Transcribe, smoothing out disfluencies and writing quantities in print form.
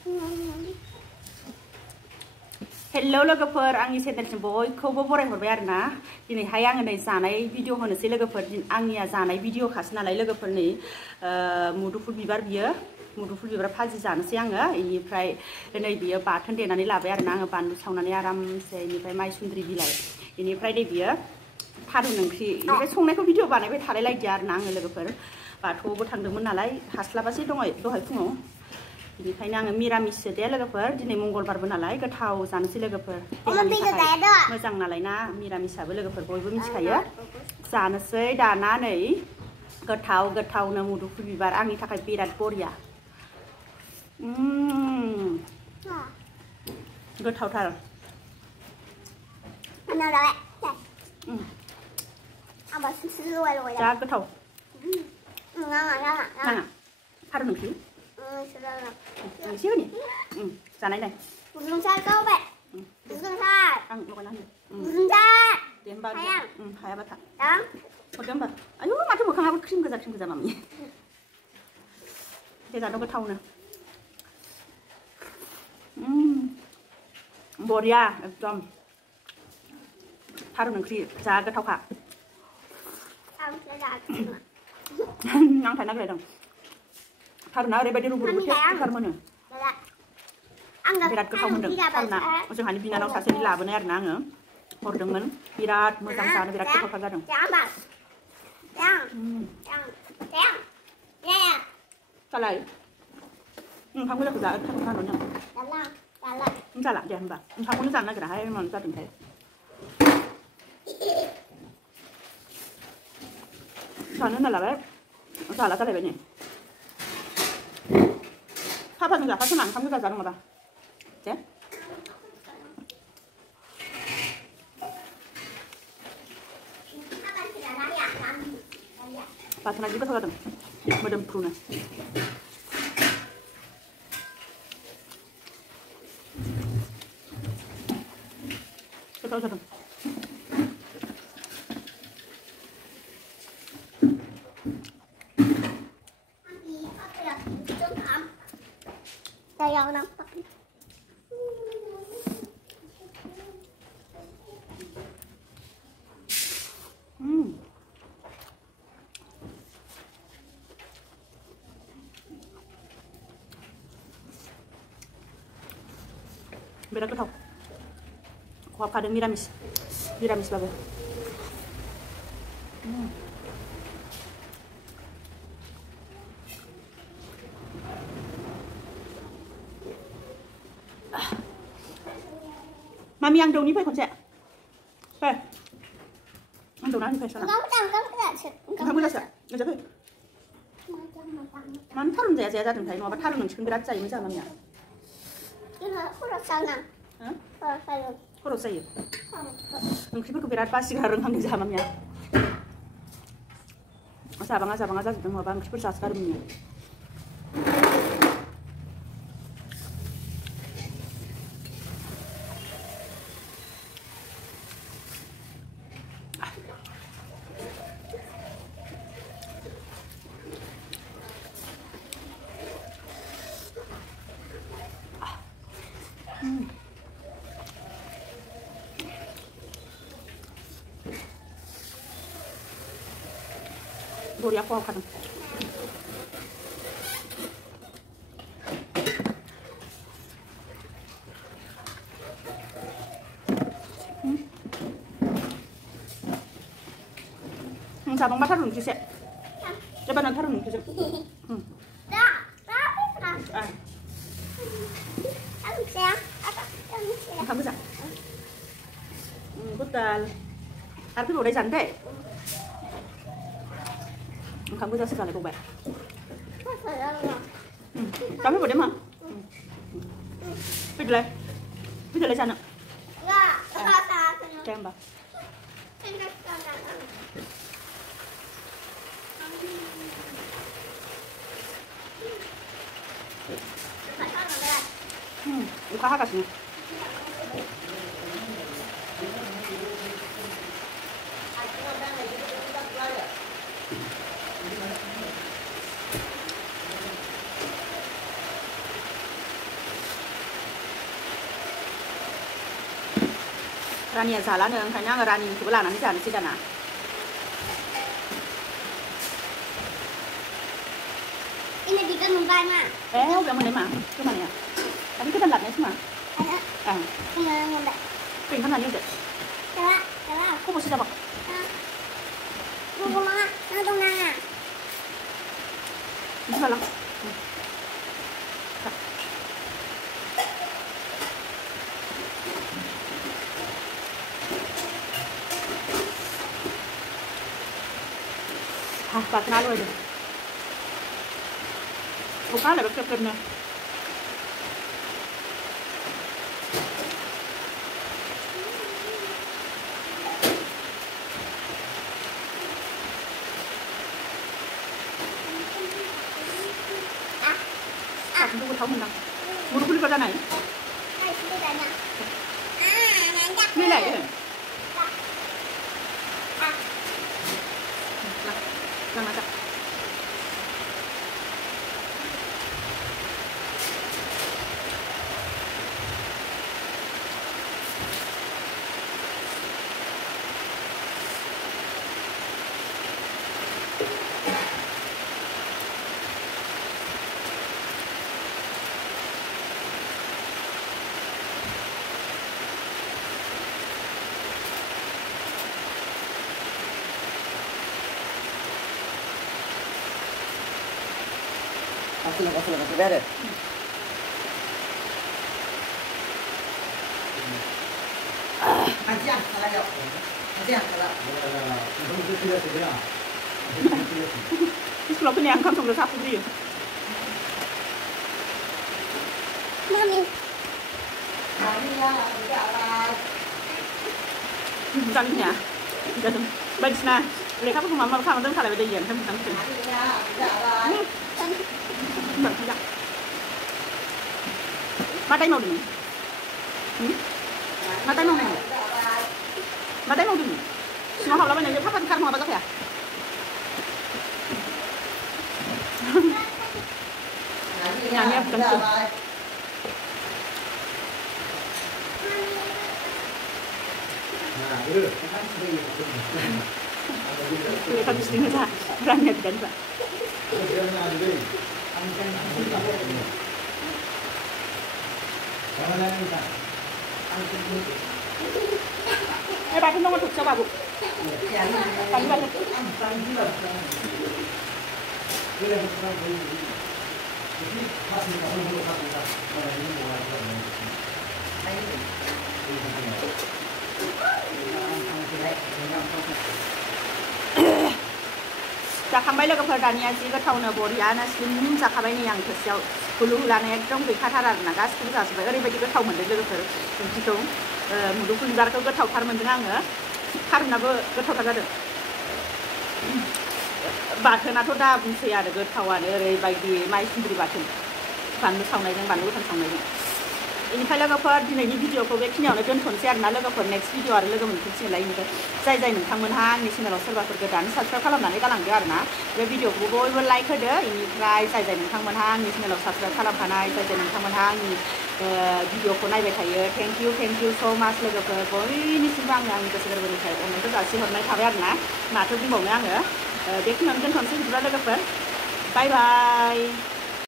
Hello लोगोफोर आंनि चेनेलसिम बयखौबो बरायहरबाय आरोना दिनैहाय आङो नै जानाय भिडिअ होनोसै लोगोफोर आंनिया जानाय भिडिअ खासै नालाय लोगोफोर नै मुदुफुल बिबार बियो मुदुफुल बिबार भाजि जानोसै आङो इनिफ्राय नै बियो बाथोन देनानै लाबाय आरोना आङो बानलु सावनानै आरामसे इनिफ्राय माइसुन्द्रि बिलाइ इनिफ्राय नै बियो थारुन ओंख्रि इनिफ्राय संनायखौ भिडिअ बानायबाय थालाय लायदिया आरोना आङो लोगोफोर बाथौआवबो थांदोंमोन नालाय हास्लाबासै दहाय फुङाव बेनिखायनो आङो मिरामिससो दे लोगोफोर दिनै मंगलबारबो नालाय गोथाव जानोसै लोगोफोर देहानि थाखाय मोजां नालाय ना मिरामिसाबो लोगोफोर बयबो मिथिखायो जानोसै दाना नै गोथावनो मुदुफुल बिबार आंनि थाखाय बिराद बरिया गोथावथार जा गोथाव थारुन ओंख्रि एसे होनि जानाय नाय आं लगायना होनो दे होमबा हायाबा था हरदो होमबा आयु माथो मोखाङाबो क्रिम गोजा मामि दे जानो गोथावनो बरिया एकदम थारुन ओंख्रि जा गोथावखा नांथाय नागिरदों थारुना ओरैबायदि रुबुरुबु टेस्टिथार मोनो बिराद गोथाव मोनदों थारुना जोंहानि बिनानाव सासेनि लाबोनाय आरोना आङो हरदोंमोन बिराद मोजां जानो बिराद गोथावथार जादों जालाय ओंखाम गोजाखौ जाथारनांगौ नों जाला दे होमबा ओंखामखौनो जानो नागिराहाय मानो जादोंथाय जानो होनना लाबाय जाला जालायबाय नै पापाजों जाफासोना ओंखाम गोजा जानो माबा दे बाथोना जि गोथाव जादों मोदोमफ्रुनो गोथाव जादों बिराद गोथाव खहाबखादों मिरामिसबाबो मामि आं दौनि फै खनसे फै आं दौना होनि फै सना ओंखाम गोजासो गोजा फै मानो थारुन जाया जादोंथाय नङाबा थारुन ओंख्रिखौनो बिराद जायोमोन जोंहा मामिया खरस जायो ओंख्रिफोरखौ बिराद बासिग्रा रोंहांदों जोंहा मामिया जाबाङा जाजोबदों नङाबा ओंख्रिफोर जासोगारो मामिया boriya खहाबखादों जाबांबा थारुन ओंख्रिसे जेबानो थारुन ओंख्रिजों ओंखाम गोजा गुदाल आरो फैबावलाय जानो दे ओंखाम गोजासो जालायबावबाय दा फैबावदे मा फैदोलाय जानो दे होमबा अखा हागासिनो रानिया जालानो ओंखायनो आङो रानिखौबो लानानै जानोसै दाना ini di kan mana udah mulai mah kemana ya tadi kita lihatnya cuma kemana udah pengen kan aja deh coba kok masih dapat mau kemana nonton mana ini malah Pak kenal lo aja bukan ada kekernya tunggu tahu menang buru buru pada naik ini lah ya jangan macam Kasih beres. Asyik salah ya. Asyik salah. Terus kalau punya angkat sudah satu dia. mami Misalnya, bagus nah. Mereka pun mama kamu tuh kalau beda yang kan bukan tuh. Mata mau dulu. Mata mau neng. Mata mau dulu. Semua hal apa nih? Kapan kamu apa ya? Nyanyi apa kan tuh? Kita di sini lah, berani kan pak? Pak itu nomor coba bu. Kami banyak. जाखांबाय लोगोफोर दानिया जि गोथावनो बरियानो slim जाखाबाय नै आं थोरसियाव हुलु हुलानो एकदम गैखाथार आरोना गासिखौबो जाजोब्बाय ओरैबायदि गोथाव मोनदों लोगोफोर ओंख्रिखौ मुदुफुल बिबारखौ गोथावथार मोनदों आङो थारुनाबो गोथावथार जादों बाथोनाथ' दा बुंसै आरो गोथावानो ओरैबायदि माइसुन्द्रि बाथोन बानलु सावनायजों बानलु गोथां सावनायजों बेनिफ्राय लोगोफोर दिनैनि भिडिअखौ बेखिनियावनो दोनथ'नोसै आरोना लोगोफोर नेक्स्ट भिडिअ आरो लोगो मोनफिनसिगोनलाय बेनिफ्राय जाय नोंथांमोनहा आंनि चेनेलाव सोरबाफोर गोदान साबस्क्राइब खालामनानै गालांदो आरोना बे भिडिअखौ बयबो लाइक होदो बेनिफ्राय जाय नोंथांमोनहा आंनि चेनेलाव साबस्क्राइब खालामखानाय जाय नोंथांमोनहा आंनि भिडिअखौ नायबाय थायो थेंक इउ स' माच लोगोफोर बयनिसिमबो आंनि गोसो गोरबोनिफ्राय अननायखौ जासिहरनाय थाबाय आरोना माथो बुंबावनो आङो बेखिनियावनो दोनथ'नोसै बिदिब्ला लोगोफोर बाय बाय